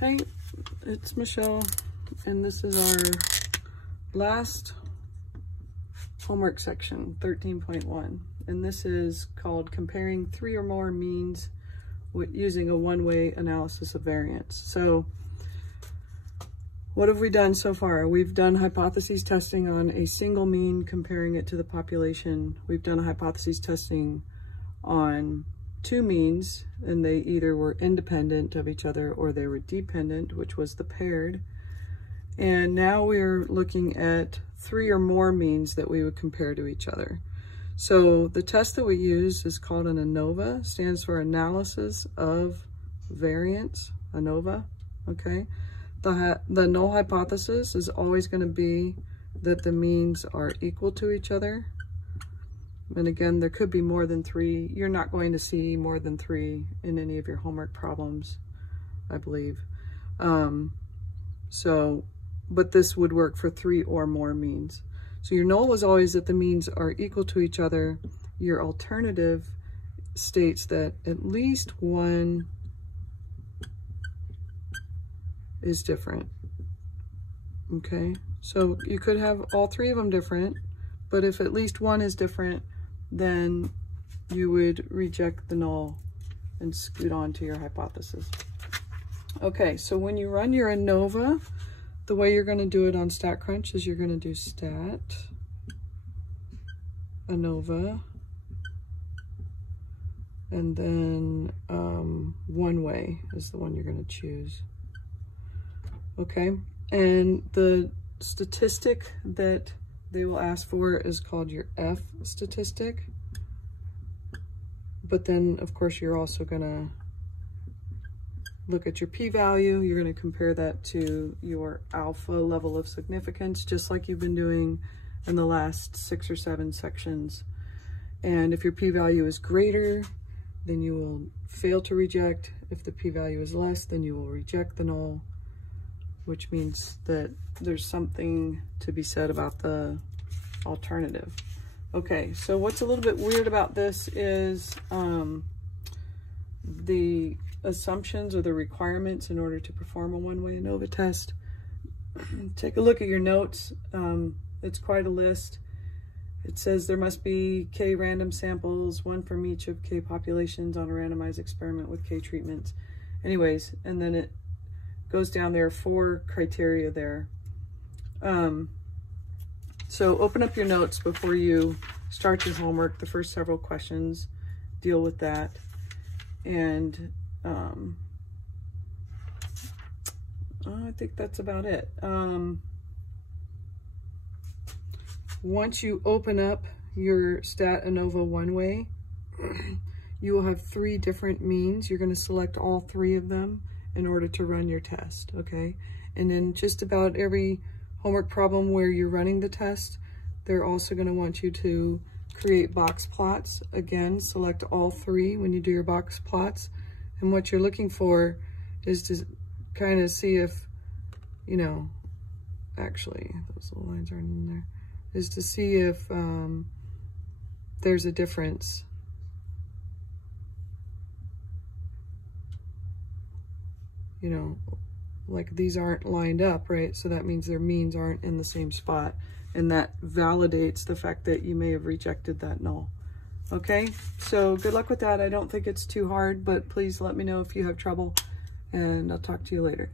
Hey, it's Michelle, and this is our last homework section, 13.1. And this is called comparing three or more means using a one-way analysis of variance. So what have we done so far? We've done hypotheses testing on a single mean, comparing it to the population. We've done a hypotheses testing on two means, and they either were independent of each other or they were dependent, which was the paired. And now we're looking at three or more means that we would compare to each other. So the test that we use is called an ANOVA, stands for Analysis of Variance, ANOVA, okay? The null hypothesis is always going to be that the means are equal to each other. And again, there could be more than three. You're not going to see more than three in any of your homework problems, I believe. But this would work for three or more means. So your null was always that the means are equal to each other. Your alternative states that at least one is different. Okay, so you could have all three of them different, but if at least one is different, then you would reject the null and scoot on to your hypothesis. Okay, so when you run your ANOVA, the way you're going to do it on StatCrunch is you're going to do stat ANOVA and then one way is the one you're going to choose. Okay, and the statistic that they will ask for is called your F statistic. But then, of course, you're also going to look at your p-value. You're going to compare that to your alpha level of significance, just like you've been doing in the last 6 or 7 sections. And if your p-value is greater, then you will fail to reject. If the p-value is less, then you will reject the null, which means that there's something to be said about the alternative. Okay, so what's a little bit weird about this is the assumptions or the requirements in order to perform a one-way ANOVA test. Take a look at your notes. It's quite a list. It says there must be K random samples, one from each of K populations on a randomized experiment with K treatments. Anyways, and then it goes down there, 4 criteria there. So open up your notes before you start your homework. The first several questions deal with that. And I think that's about it. Once you open up your Stat ANOVA one way, you will have 3 different means. You're going to select all 3 of them in order to run your test, okay? And then just about every homework problem where you're running the test, they're also going to want you to create box plots. Again, select all 3 when you do your box plots. And what you're looking for is to kind of see if, you know, actually, those little lines aren't in there, is to see if there's a difference. You know, like these aren't lined up, right? So that means their means aren't in the same spot. And that validates the fact that you may have rejected that null. Okay, so good luck with that. I don't think it's too hard, but please let me know if you have trouble, and I'll talk to you later.